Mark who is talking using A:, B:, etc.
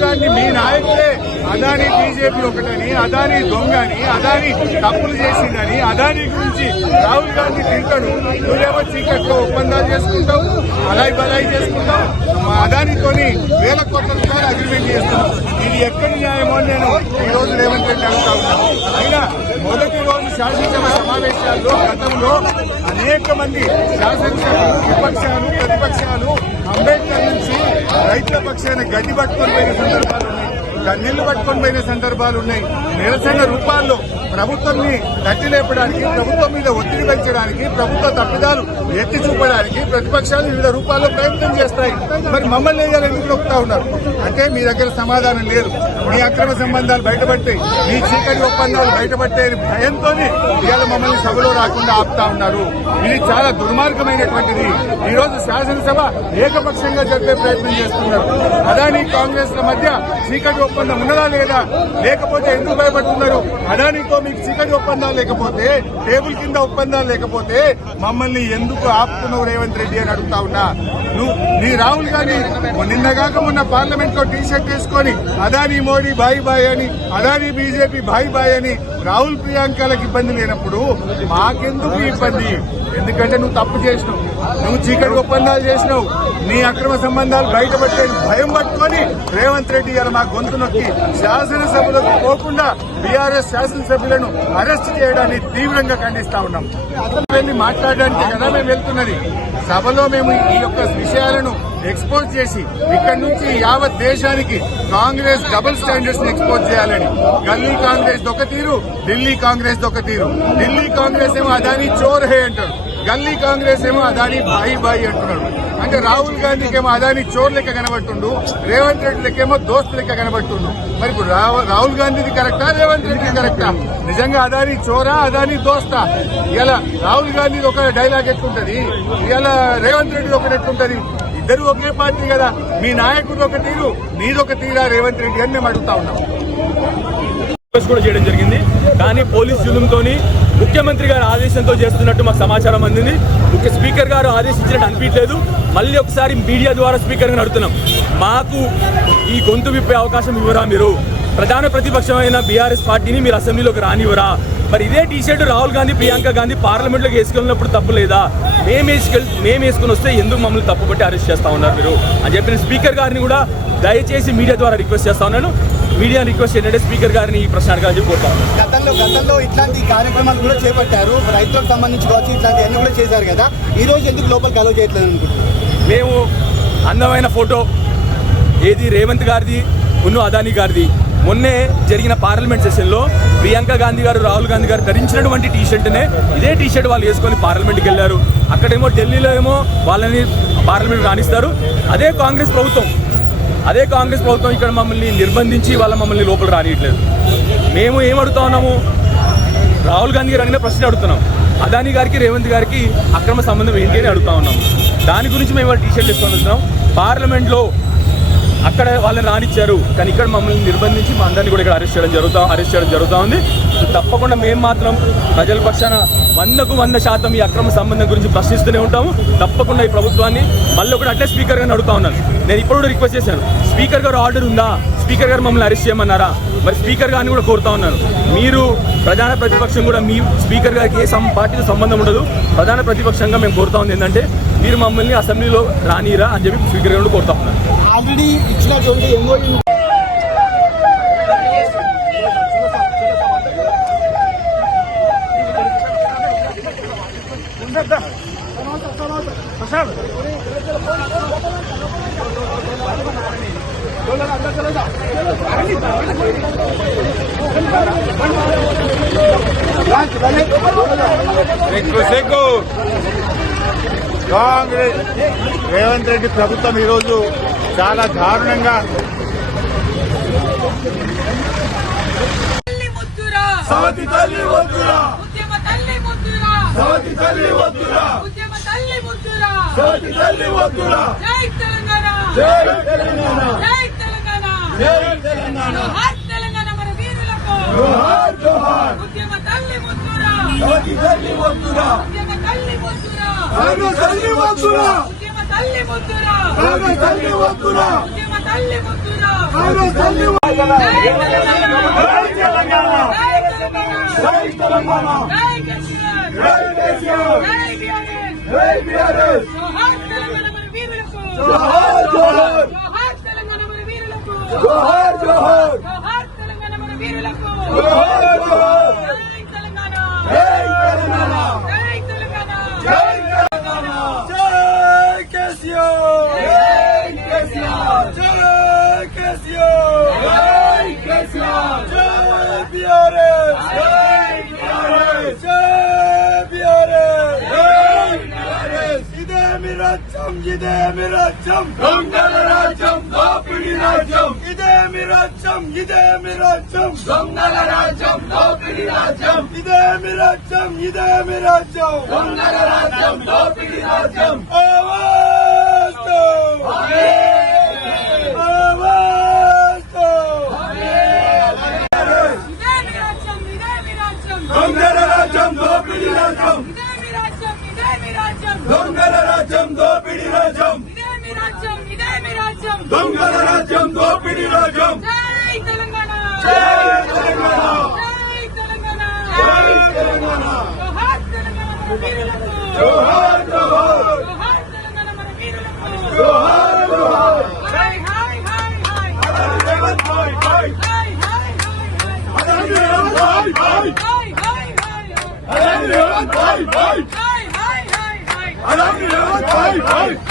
A: దాని మీ నాయకులే అదాని బీజేపీ ఒకటని అదాని దొంగని అదాని తప్పులు చేసిందని అదాని గురించి రాహుల్ గాంధీ తింటాడు నువ్వేమో చీకట్లో ఒప్పందాలు చేసుకుంటావు అలాయి బలాయి చేసుకుంటావు మా అదానితోని వేల కోట్ల రూపాయలు అగ్రిమెంట్ చేస్తావు ఇది ఎక్కడి న్యాయమో నేను ఈ రోజు రేవంత్ రెడ్డి అడుగుతా ఉన్నాను అయినా మొదటి రోజు శాసనసభ సమావేశాల్లో గతంలో అనేక మంది శాసనసభ విపక్షాలు ప్రతిపక్షాలు రైతుల గడ్డి పట్టుకొని పోయిన సందర్భాలు ఉన్నాయి. కన్నీళ్ళు పట్టుకొని పోయిన సందర్భాలు ఉన్నాయి. నిరసన రూపాల్లో ప్రభుత్వంని తట్టి లేపడానికి ప్రభుత్వం మీద ఒత్తిడి పెంచడానికి ప్రభుత్వ తప్పిదాలు ఎత్తి చూపడానికి ప్రతిపక్షాలు వివిధ రూపాల్లో ప్రయత్నం చేస్తాయి. మరి మమ్మల్ని వేయాలి ఎందుకు నొక్కుతా ఉన్నారు? అంటే మీ దగ్గర సమాధానం లేదు. మీ అక్రమ సంబంధాలు బయటపడతాయి. మీ చీకటి ఒప్పందాలు బయటపడతాయి భయంతో ఇవాళ మమ్మల్ని సభలో రాకుండా ఆపుతా ఉన్నారు. ఇది చాలా దుర్మార్గమైనటువంటిది. ఈ రోజు శాసనసభ ఏకపక్షంగా జరిపే ప్రయత్నం చేస్తున్నారు. అదాని కాంగ్రెస్ మధ్య చీకటి ఒప్పందం ఉన్నదా లేదా? లేకపోతే ఎందుకు భయపడుతున్నారు. అదానితో మీకు చీకటి ఒప్పందాలు లేకపోతే టేబుల్ కింద ఒప్పందాలు లేకపోతే మమ్మల్ని ఎందుకు ఆపుతున్నావు రేవంత్ రెడ్డి అని అడుగుతా ఉన్నా? నువ్వు నీ రాహుల్ గాంధీ నిన్నగాక మొన్న పార్లమెంట్లో టీ షర్ట్ వేసుకొని అదాని మోడీ బాయ్ బాయ్ అని అదాని బీజేపీ బాయ్ బాయ్ అని రాహుల్ ప్రియాంకలకు ఇబ్బంది లేనప్పుడు మాకెందుకు ఇబ్బంది? ఎందుకంటే నువ్వు తప్పు చేసినావు. నువ్వు చీకటి ఒప్పందాలు చేసినావు. నీ అక్రమ సంబంధాలు బయటపెట్టే భయం పట్టుకొని రేవంత్ రెడ్డి గారు మా గొంతు నొక్కి శాసనసభలకు పోకుండా బీఆర్ఎస్ శాసనసభ్యులను అరెస్ట్ చేయడాన్ని తీవ్రంగా ఖండిస్తా ఉన్నాం. వెళ్ళి మాట్లాడడానికి కదా మేము వెళ్తున్నది. సభలో మేము ఈ యొక్క విషయాలను ఎక్స్పోజ్ చేసి ఇక్కడి నుంచి యావత్ దేశానికి కాంగ్రెస్ డబుల్ స్టాండర్డ్స్ని ఎక్స్పోజ్ చేయాలని. గల్లీ కాంగ్రెస్ ఒక తీరు ఢిల్లీ కాంగ్రెస్ ఒక తీరు. ఢిల్లీ కాంగ్రెస్ ఏమో అదాని చోర్ హే అంటాడు గల్లీ కాంగ్రెస్ ఏమో అదాని బాయి బాయి అంటున్నాడు. అంటే రాహుల్ గాంధీకి ఏమో అదాని చోర్ లెక్క కనబడుతుండు రేవంత్ రెడ్డి లెక్కేమో దోస్తు లెక్క కనబడుతుండు. మరి ఇప్పుడు రాహుల్ గాంధీది కరెక్టా రేవంత్ రెడ్డి కరెక్టా? నిజంగా అదాని చోరా అదాని దోస్తా? ఇలా రాహుల్ గాంధీది ఒక డైలాగ్ ఎట్లుంటది? ఇలా రేవంత్ రెడ్డి ఒకటి ఎట్లుంటది? ఇద్దరు ఒకే పార్టీ కదా. మీ నాయకుడు ఒక తీరు నీదొక తీరా రేవంత్ రెడ్డి అని మేము అడుగుతా ఉన్నాం.
B: కూడా చేయడం జరిగింది. కానీ పోలీస్ జులుంతోని ముఖ్యమంత్రి గారు ఆదేశంతో చేస్తున్నట్టు మాకు సమాచారం అందింది. ముఖ్య స్పీకర్ గారు ఆదేశించినట్టు అనిపించలేదు. మళ్ళీ ఒకసారి మీడియా ద్వారా స్పీకర్ గారిని అడుగుతున్నాం. మాకు ఈ గొంతు విప్పే అవకాశం ఇవ్వరా మీరు? ప్రధాన ప్రతిపక్షమైన బీఆర్ఎస్ పార్టీని మీరు అసెంబ్లీలోకి రానివ్వరా? మరి ఇదే టీ షర్ట్ రాహుల్ గాంధీ ప్రియాంక గాంధీ పార్లమెంట్లోకి వేసుకెళ్ళినప్పుడు తప్పు లేదా? మేము వేసుకెళ్ మేము వేసుకుని వస్తే ఎందుకు మమ్మల్ని తప్పుపట్టి అరెస్ట్ చేస్తా ఉన్నారు మీరు? అని చెప్పిన స్పీకర్ గారిని కూడా దయచేసి మీడియా ద్వారా రిక్వెస్ట్ చేస్తా ఉన్నాను. మీడియా రిక్వెస్ట్ ఏంటంటే స్పీకర్ గారిని ఈ ప్రశ్న అడగాలని చెప్పి కోరుతా.
C: గతంలో గతంలో ఇట్లాంటి కార్యక్రమాలు కూడా చేపట్టారు. రైతులకు సంబంధించి కావచ్చు ఇట్లాంటి అన్ని కూడా చేశారు కదా. ఈ రోజు ఎందుకు లోపలికి అలో చేయట్లేదు
B: మేము అందమైన ఫోటో ఏది రేవంత్ గారిది ఉన్ను అదానీ గారిది మొన్నే జరిగిన పార్లమెంట్ సెషన్లో ప్రియాంక గాంధీ గారు రాహుల్ గాంధీ గారు ధరించినటువంటి టీషర్ట్నే ఇదే టీ షర్ట్ వాళ్ళు వేసుకొని పార్లమెంట్కి వెళ్ళారు. అక్కడేమో ఢిల్లీలో ఏమో వాళ్ళని పార్లమెంట్ రాణిస్తారు. అదే కాంగ్రెస్ ప్రభుత్వం. అదే కాంగ్రెస్ ప్రభుత్వం ఇక్కడ మమ్మల్ని నిర్బంధించి వాళ్ళ మమ్మల్ని లోపల రానియట్లేదు. మేము ఏం అడుగుతా ఉన్నాము? రాహుల్ గాంధీ గారు అడిగిన ప్రశ్న అడుగుతున్నాం. అదానీ గారికి రేవంత్ గారికి అక్రమ సంబంధం ఏంటి అని అడుగుతా ఉన్నాం. దాని గురించి మేము టీషర్ట్ వేసుకొని వస్తున్నాం. పార్లమెంట్లో అక్కడ వాళ్ళని రానిచ్చారు. కానీ ఇక్కడ మమ్మల్ని నిర్బంధించి మా అందరినీ కూడా ఇక్కడ అరెస్ట్ చేయడం జరుగుతా అరెస్ట్ చేయడం జరుగుతూ ఉంది. తప్పకుండా మేము మాత్రం ప్రజల పక్షాన వందకు వంద శాతం ఈ అక్రమ సంబంధం గురించి ప్రశ్నిస్తూనే ఉంటాము. తప్పకుండా ఈ ప్రభుత్వాన్ని మళ్ళీ ఒకటి అట్లే స్పీకర్ గారిని అడుగుతా ఉన్నాను. నేను ఇప్పుడు కూడా రిక్వెస్ట్ చేశాను. స్పీకర్ గారు ఆర్డర్ ఉందా? స్పీకర్ గారు మమ్మల్ని అరెస్ట్ చేయమన్నారా? మరి స్పీకర్ గారిని కూడా కోరుతా ఉన్నాను. మీరు ప్రధాన ప్రతిపక్షం కూడా మీ స్పీకర్ గారికి ఏ సం పార్టీతో సంబంధం ఉండదు. ప్రధాన ప్రతిపక్షంగా మేము కోరుతా ఉంది ఏంటంటే మీరు మమ్మల్ని అసెంబ్లీలో రానిరా అని చెప్పి స్పీకర్ గారు కూడా కోరుతా ఉన్నాను.
C: ఆల్రెడీ ఇచ్చినటువంటి ఎంఓయూ
A: సిగ్గు సిగ్గు కాంగ్రెస్ రేవంత్ రెడ్డి ప్రభుత్వం ఈరోజు చాలా దారుణంగా సవతి తల్లి వద్దురా సవతి తల్లి వద్దురా సవతి తల్లి వద్దురా
D: జై తెలంగాణ.
A: జై తెలంగాణ.
D: జై తెలంగాణ. మన వీరులకు. ఉద్యమ తల్లి ముద్దురా.
A: తల్లి
D: ముద్దురా. ఉద్యమ తల్లి ముద్దురా.
A: తల్లి
D: ముద్దురా.
B: ఉద్యమ జోహార్ జోహార్. జోహార్ జోహార్ జోహార్ తెలంగాణ మన వీరులకు జోహార్ జోహార్
C: రాజ్యం ఇదే మీ రాజ్యం దొంగల రాజ్యం దోపిడి రాజ్యం ఇదే మీ రాజ్యం ఇదే మీ రాజ్యం దొంగల రాజ్యం దోపిడి రాజ్యం ఇదే మీ రాజ్యం ఇదే మీ రాజ్యం దొంగల రాజ్యం దోపిడి రాజ్యం ఆవాజ్ ఆవాజ్ దొంగల రాజ్యం దోపిడీ రాజ్యం.
B: జోహార్
C: జోహార్ జోహార్!
B: జోహార్
C: Alarm! Alarm! Alarm!